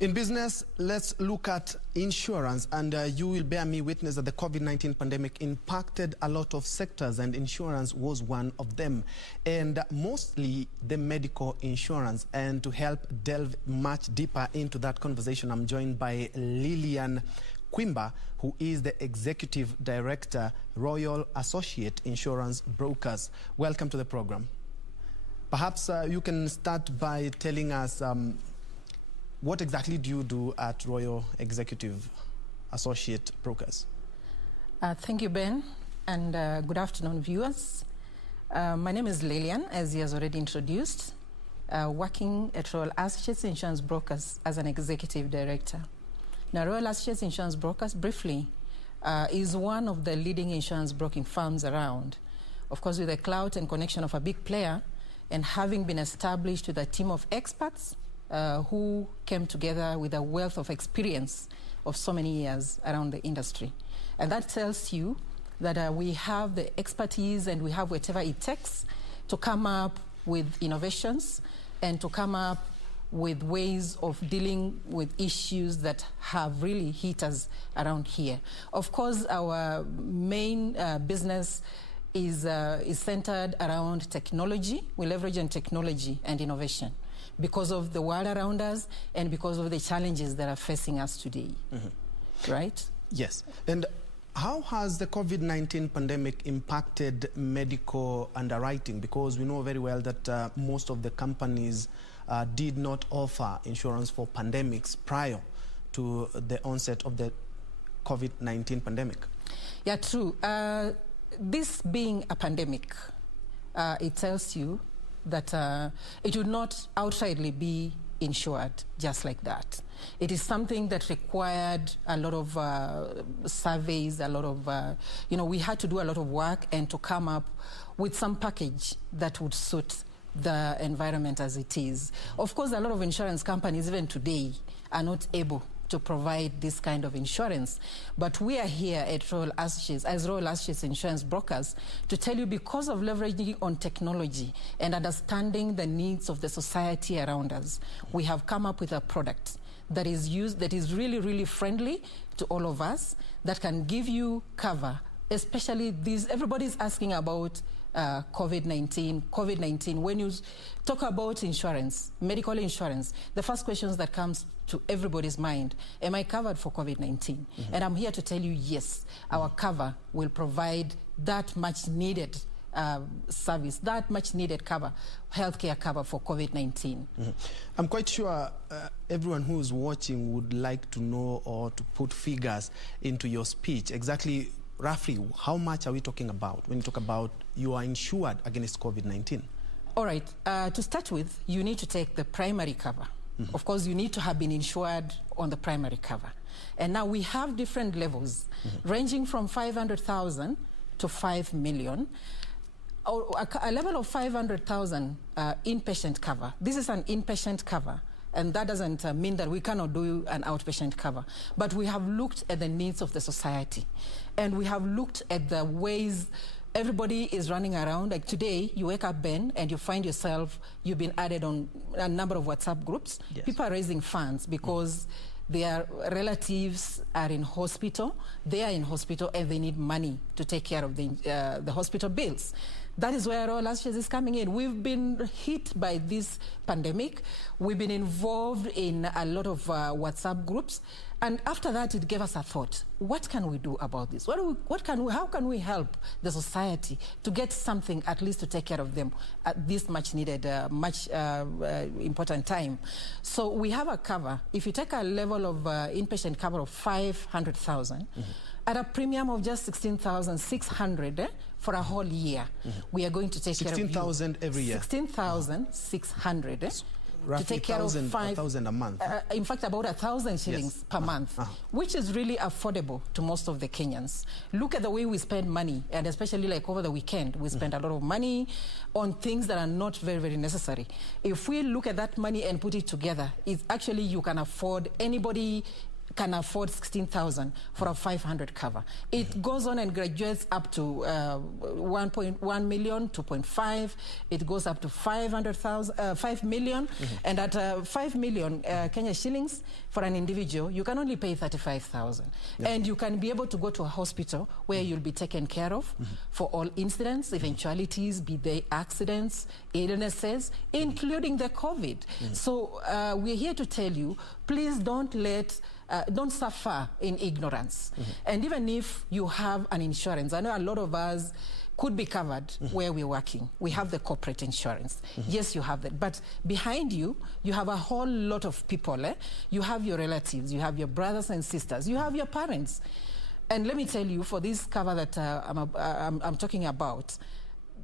In business, let's look at insurance, and you will bear me witness that the COVID-19 pandemic impacted a lot of sectors, and insurance was one of them, and mostly the medical insurance. And to help delve much deeper into that conversation, I'm joined by Lilian Kwimba, who is the Executive Director, Royal Associate Insurance Brokers. Welcome to the program. Perhaps you can start by telling us what exactly do you do at Royal Executive Associate Brokers? Thank you, Ben, and good afternoon, viewers. My name is Lilian, as he has already introduced, working at Royal Associates Insurance Brokers as an Executive Director. Now, Royal Associates Insurance Brokers, briefly, is one of the leading insurance broking firms around. Of course, with the clout and connection of a big player, and having been established with a team of experts who came together with a wealth of experience of so many years around the industry. And that tells you that we have the expertise and we have whatever it takes to come up with innovations and to come up with ways of dealing with issues that have really hit us around here. Of course, our main business is centered around technology. We leverage on technology and innovation because of the world around us and because of the challenges that are facing us today, right? Yes. And how has the COVID-19 pandemic impacted medical underwriting? Because we know very well that most of the companies did not offer insurance for pandemics prior to the onset of the COVID-19 pandemic. Yeah, true. This being a pandemic, it tells you that it would not outrightly be insured just like that. It is something that required a lot of surveys, a lot of, we had to do a lot of work and to come up with some package that would suit the environment as it is. Of course, a lot of insurance companies, even today, are not able to provide this kind of insurance. But we are here at Royal Associates, as Royal Associates Insurance Brokers, to tell you because of leveraging on technology and understanding the needs of the society around us, we have come up with a product that is really, really friendly to all of us, that can give you cover, especially everybody's asking about COVID-19. When you talk about insurance, medical insurance, the first questions that comes to everybody's mind, am I covered for COVID-19? And I'm here to tell you, yes, our cover will provide that much needed service, that much needed cover, healthcare cover for COVID-19. I'm quite sure everyone who is watching would like to know or to put figures into your speech. Exactly, roughly, how much are we talking about when you talk about you are insured against COVID-19? All right. To start with, you need to take the primary cover. Of course, you need to have been insured on the primary cover. And now we have different levels, ranging from 500,000 to 5 million. A level of 500,000 inpatient cover. This is an inpatient cover. And that doesn't mean that we cannot do an outpatient cover. But we have looked at the needs of the society. And we have looked at the ways everybody is running around. Like today, you wake up, Ben, and you find yourself, you've been added on a number of WhatsApp groups. Yes. People are raising funds because their relatives are in hospital. They are in hospital and they need money to take care of the hospital bills. That is where Royal Associates is coming in. We've been hit by this pandemic. We've been involved in a lot of WhatsApp groups. And after that, it gave us a thought. What can we do about this? How can we help the society to get something at least to take care of them at this much needed, important time? So we have a cover. If you take a level of inpatient cover of 500,000, at a premium of just 16,600 for a whole year, we are going to take care of you. 16,000 every year? 16,600 roughly to take care of 1,000 a month. In fact, about 1,000 shillings per month, which is really affordable to most of the Kenyans. Look at the way we spend money, and especially like over the weekend, we spend a lot of money on things that are not very, very necessary. If we look at that money and put it together, it's actually you can afford anybody can afford 16,000 for a 500 cover. It goes on and graduates up to 1.1 million, 2.5. It goes up to 5 million. And at 5 million Kenya shillings for an individual, you can only pay 35,000. And you can be able to go to a hospital where you'll be taken care of for all incidents, eventualities, be they accidents, illnesses, including the COVID. So we're here to tell you, please don't suffer in ignorance. And even if you have an insurance, I know a lot of us could be covered where we're working. We have the corporate insurance. Yes, you have that. But behind you, you have a whole lot of people. You have your relatives, you have your brothers and sisters, you have your parents. And let me tell you, for this cover that I'm talking about,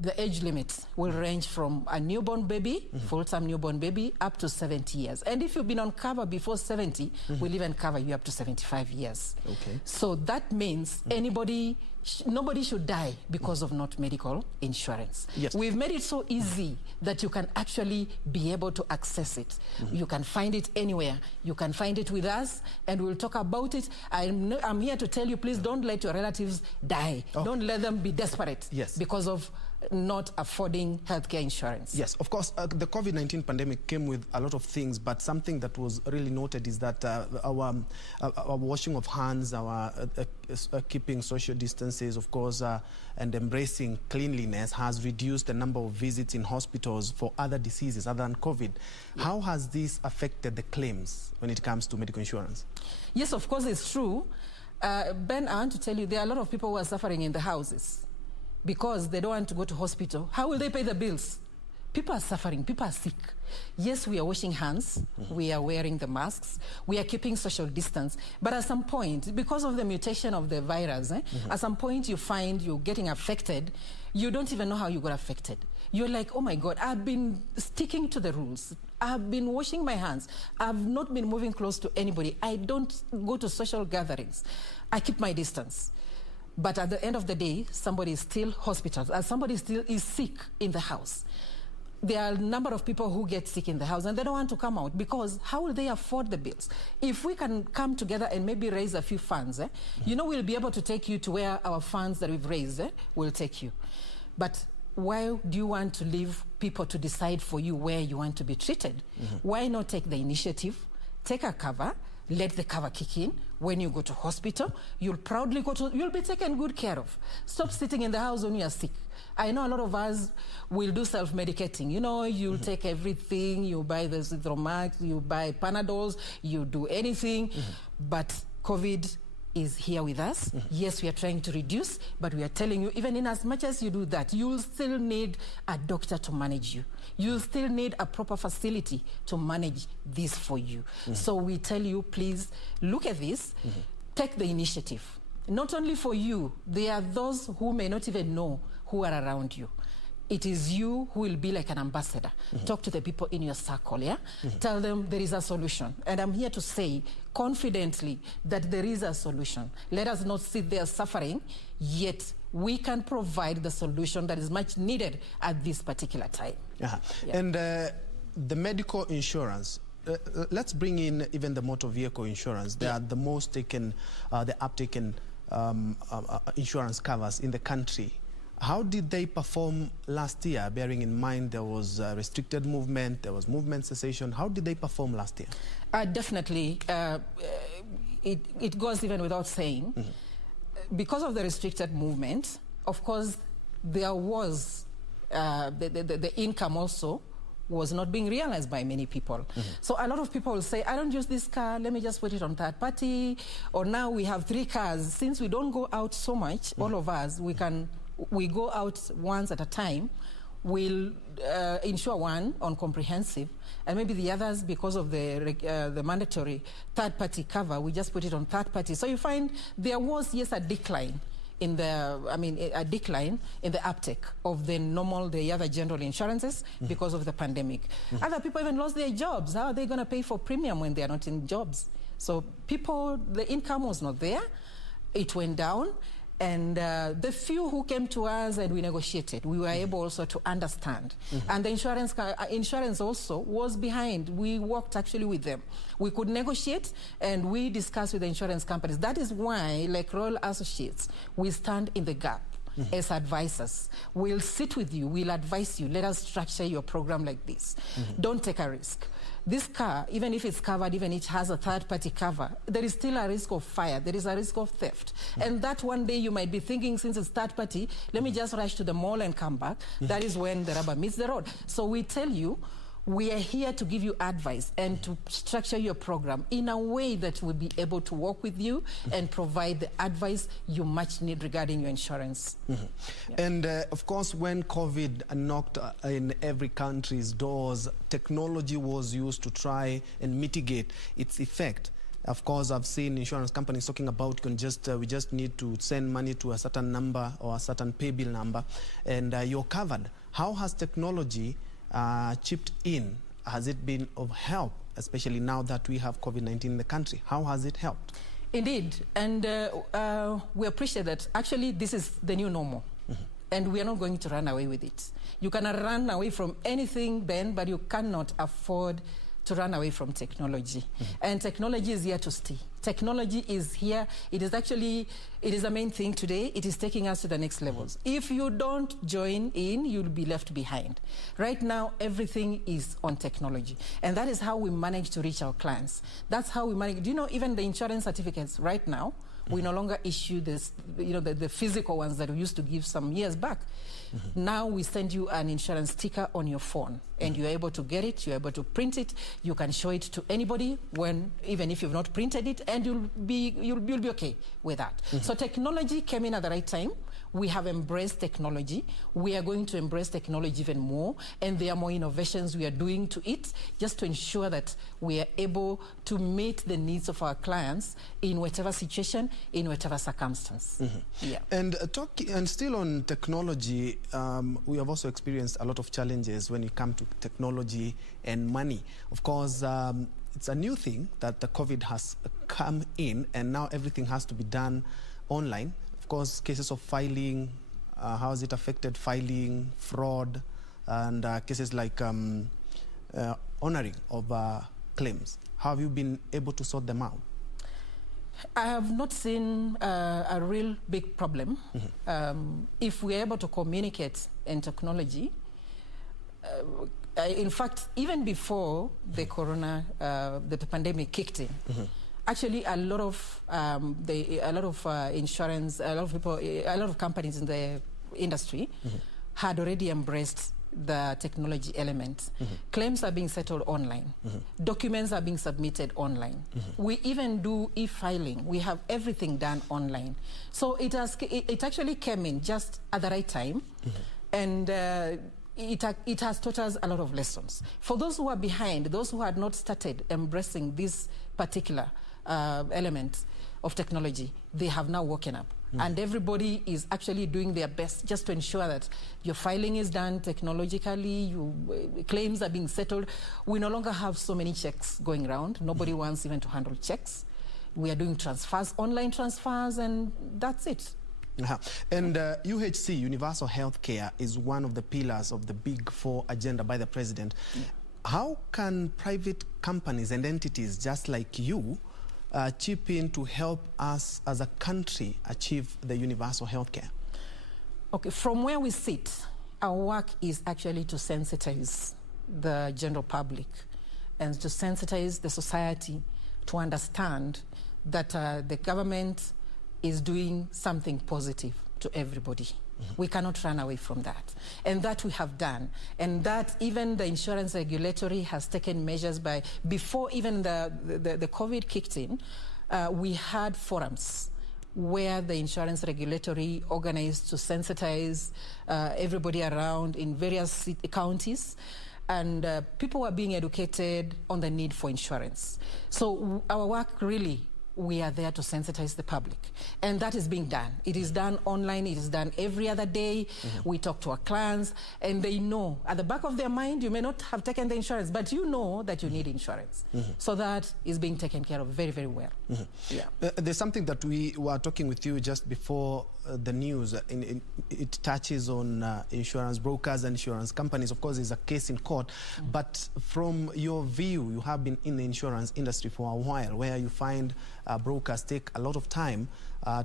the age limit will range from a newborn baby, full-time newborn baby, up to 70 years. And if you've been on cover before 70, we'll even cover you up to 75 years. Okay. So that means nobody should die because of not medical insurance. Yes. We've made it so easy that you can actually be able to access it. You can find it anywhere. You can find it with us, and we'll talk about it. I'm here to tell you, please don't let your relatives die. Don't let them be desperate because of not affording healthcare insurance. Yes, of course, the COVID-19 pandemic came with a lot of things, but something that was really noted is that our washing of hands, our keeping social distances, of course, and embracing cleanliness has reduced the number of visits in hospitals for other diseases other than COVID. How has this affected the claims when it comes to medical insurance? Yes, of course, it's true. Ben, I want to tell you, there are a lot of people who are suffering in the houses because they don't want to go to hospital. How will they pay the bills? People are suffering, people are sick. Yes, we are washing hands, we are wearing the masks, we are keeping social distance, but at some point, because of the mutation of the virus, at some point you find you're getting affected, you don't even know how you got affected. You're like, oh my God, I've been sticking to the rules. I've been washing my hands. I've not been moving close to anybody. I don't go to social gatherings. I keep my distance. But at the end of the day, somebody is still hospitalized, somebody still is sick in the house. There are a number of people who get sick in the house and they don't want to come out because how will they afford the bills? If we can come together and maybe raise a few funds, you know, we'll be able to take you to where our funds that we've raised will take you. But why do you want to leave people to decide for you where you want to be treated? Why not take the initiative, take a cover, let the cover kick in. When you go to hospital, you'll proudly you'll be taken good care of. Stop sitting in the house when you are sick. I know a lot of us will do self-medicating. You know, you'll take everything, you buy the Zithromax, you buy Panadols, you do anything. But COVID is here with us. Yes, we are trying to reduce, but we are telling you, even in as much as you do that, you will still need a doctor to manage you. You'll still need a proper facility to manage this for you. So we tell you, please look at this, take the initiative. Not only for you, there are those who may not even know who are around you. It is you who will be like an ambassador. Talk to the people in your circle, Tell them there is a solution. And I'm here to say confidently that there is a solution. Let us not sit there suffering, yet we can provide the solution that is much needed at this particular time. And the medical insurance, let's bring in even the motor vehicle insurance. They are the most taken, the uptaken insurance covers in the country. How did they perform last year, bearing in mind there was restricted movement, there was movement cessation? How did they perform last year? Definitely. It goes even without saying. Because of the restricted movement, of course, there was the income also was not being realized by many people. So a lot of people will say, I don't use this car, let me just put it on third party. Or now we have 3 cars. Since we don't go out so much, all of us, we go out once at a time. We'll insure one on comprehensive, and maybe the others, because of the mandatory third-party cover, we just put it on third-party. So you find there was, yes, a decline in the, a decline in the uptake of the other general insurances because of the pandemic. Other people even lost their jobs. How are they going to pay for premium when they are not in jobs? So people, the income was not there. It went down. And the few who came to us and we negotiated, we were able also to understand. And the insurance also was behind. We worked actually with them. We could negotiate and we discussed with the insurance companies. That is why, like Royal Associates, we stand in the gap. As advisors, we'll sit with you, we'll advise you, let us structure your program like this. Don't take a risk. This car, even if it's covered, even if it has a third-party cover, there is still a risk of fire, there is a risk of theft. And that one day you might be thinking, since it's third-party, let me just rush to the mall and come back. That is when the rubber meets the road. So we tell you, we are here to give you advice and to structure your program in a way that we'll be able to work with you and provide the advice you much need regarding your insurance. Yeah. And of course, when COVID knocked in every country's doors, technology was used to try and mitigate its effect. Of course, I've seen insurance companies talking about we just need to send money to a certain number or a certain pay bill number, and you're covered. How has technology chipped in? Has it been of help, especially now that we have COVID-19 in the country? How has it helped? Indeed, and we appreciate that. Actually, this is the new normal, and we are not going to run away with it. You cannot run away from anything then, but you cannot afford to run away from technology. And technology is here to stay. Technology is here. It is the main thing today. It is taking us to the next levels. If you don't join in, you'll be left behind. Right now, everything is on technology. And that is how we manage to reach our clients. That's how we manage. Do you know, even the insurance certificates right now, we no longer issue this, the physical ones that we used to give some years back. Now we send you an insurance sticker on your phone, and you're able to get it, you're able to print it, you can show it to anybody, even if you've not printed it, and you'll be okay with that. So technology came in at the right time. We have embraced technology. We are going to embrace technology even more, and there are more innovations we are doing to it just to ensure that we are able to meet the needs of our clients in whatever situation, in whatever circumstance. Yeah. And still on technology, we have also experienced a lot of challenges when it comes to technology and money. Of course, it's a new thing that the COVID has come in, and now everything has to be done online. Of course, cases of filing, how has it affected filing, fraud, and cases like honoring of claims? How have you been able to sort them out? I have not seen a real big problem. If we're able to communicate in technology, in fact, even before the the pandemic kicked in, actually, a lot of insurance, a lot of companies in the industry had already embraced the technology element. Claims are being settled online. Documents are being submitted online. We even do e-filing. We have everything done online. So it actually came in just at the right time, and it has taught us a lot of lessons. For those who are behind, those who had not started embracing this particular element of technology, they have now woken up. And everybody is actually doing their best just to ensure that your filing is done technologically, claims are being settled. We no longer have so many checks going around. Nobody wants even to handle checks. We are doing transfers, online transfers, and that's it. And UHC, Universal Healthcare, is one of the pillars of the Big Four agenda by the President. How can private companies and entities just like you chip in to help us as a country achieve the universal healthcare? Okay, from where we sit, our work is actually to sensitize the general public and to sensitize the society to understand that the government is doing something positive to everybody. We cannot run away from that. And that we have done. And that even the insurance regulatory has taken measures before even the COVID kicked in, we had forums where the insurance regulatory organized to sensitize everybody around in various counties. And people were being educated on the need for insurance. So our work really, we are there to sensitize the public. And that is being done. It is done online. It is done every other day. We talk to our clients, and they know. At the back of their mind, you may not have taken the insurance, but you know that you need insurance. So that is being taken care of very, very well. Yeah. There's something that we were talking with you just before the news. It touches on insurance brokers and insurance companies. Of course, it's a case in court. But from your view, you have been in the insurance industry for a while, where you find brokers take a lot of time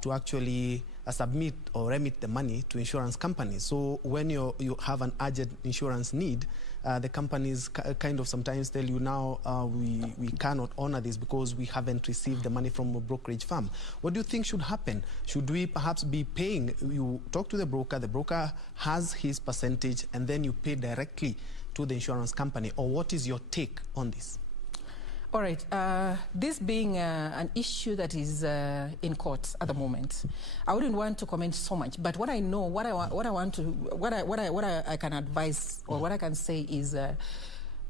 to actually submit or remit the money to insurance companies. So when you have an urgent insurance need, the companies kind of sometimes tell you, now we cannot honor this because we haven't received the money from a brokerage firm. What do you think should happen? Should we perhaps be paying, you talk to the broker has his percentage, and then you pay directly to the insurance company? Or what is your take on this? All right. This being an issue that is in court at the moment, I wouldn't want to comment so much. But what I know, what I can advise, or what I can say is,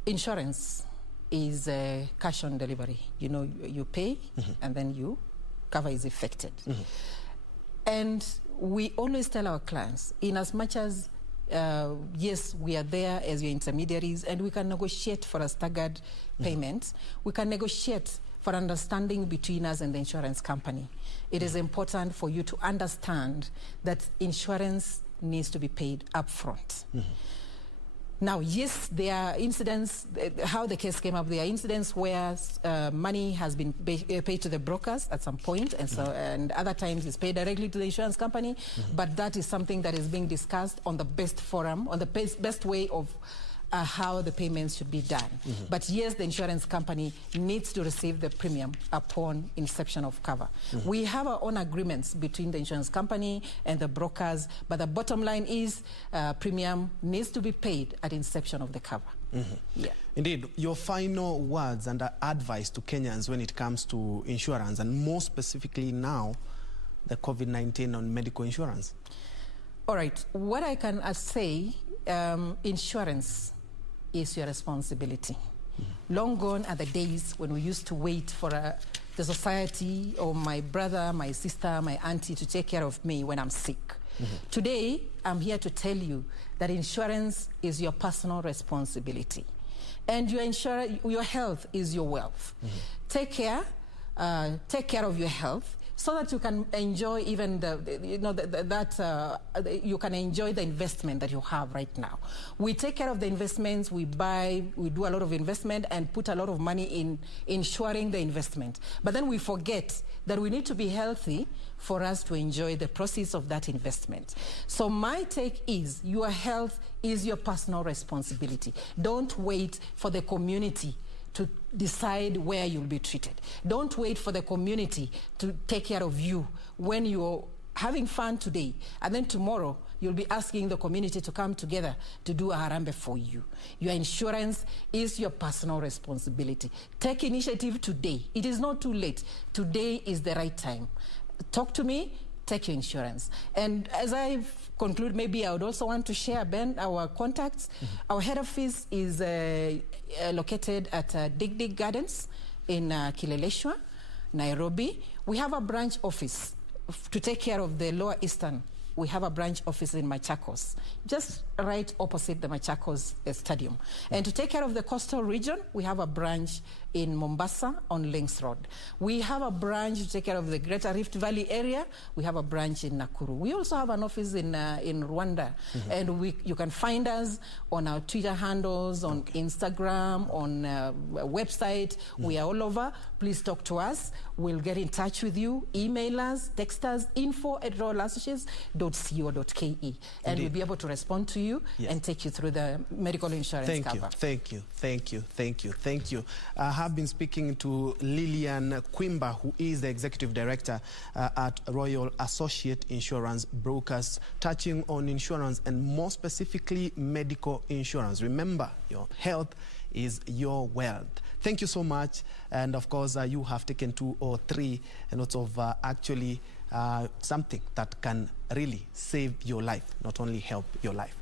insurance is cash on delivery. You know, you pay, and then you cover is effected. And we always tell our clients, in as much as yes, we are there as your intermediaries, and we can negotiate for a staggered payment. We can negotiate for understanding between us and the insurance company. It is important for you to understand that insurance needs to be paid upfront. Now, yes, there are incidents, how the case came up, there are incidents where money has been paid to the brokers at some point, and so and other times it's paid directly to the insurance company, but that is something that is being discussed on the best forum, on the best way of how the payments should be done. But yes, the insurance company needs to receive the premium upon inception of cover. We have our own agreements between the insurance company and the brokers, but the bottom line is premium needs to be paid at inception of the cover. Yeah. Indeed. Your final words and advice to Kenyans when it comes to insurance, and more specifically now, the COVID-19 on medical insurance. All right. What I can say, insurance is your responsibility. Long gone are the days when we used to wait for the society or my brother, my sister, my auntie to take care of me when I'm sick. Today, I'm here to tell you that insurance is your personal responsibility. And your health is your wealth. Take care of your health, so that you can enjoy even you can enjoy the investment that you have right now. We take care of the investments, we do a lot of investment and put a lot of money in insuring the investment. But then we forget that we need to be healthy for us to enjoy the proceeds of that investment. So my take is, your health is your personal responsibility. Don't wait for the community to decide where you'll be treated. Don't wait for the community to take care of you when you're having fun today, and then tomorrow you'll be asking the community to come together to do a harambe for you. Your insurance is your personal responsibility. Take initiative today. It is not too late. Today is the right time. Talk to me, take your insurance. And as I conclude, maybe I would also want to share, Ben, our contacts. Our head office is located at Dig Dig Gardens in Kileleshwa, Nairobi. We have a branch office to take care of the Lower Eastern. We have a branch office in Machakos, just right opposite the Machakos Stadium. And to take care of the coastal region, we have a branch in Mombasa on Links Road. We have a branch to take care of the Greater Rift Valley area. We have a branch in Nakuru. We also have an office in Rwanda. And you can find us on our Twitter handles, on Instagram, on website. We are all over. Please talk to us. We'll get in touch with you. Email us, text us, info@royalassociates.co.ke. And we'll be able to respond to you and take you through the medical insurance cover. Thank you. I have been speaking to Lilian Kwimba, who is the Executive Director at Royal Associate Insurance Brokers, touching on insurance and more specifically medical insurance. Remember, your health is your wealth. Thank you so much. And of course, you have taken 2 or 3 notes of actually something that can really save your life, not only help your life.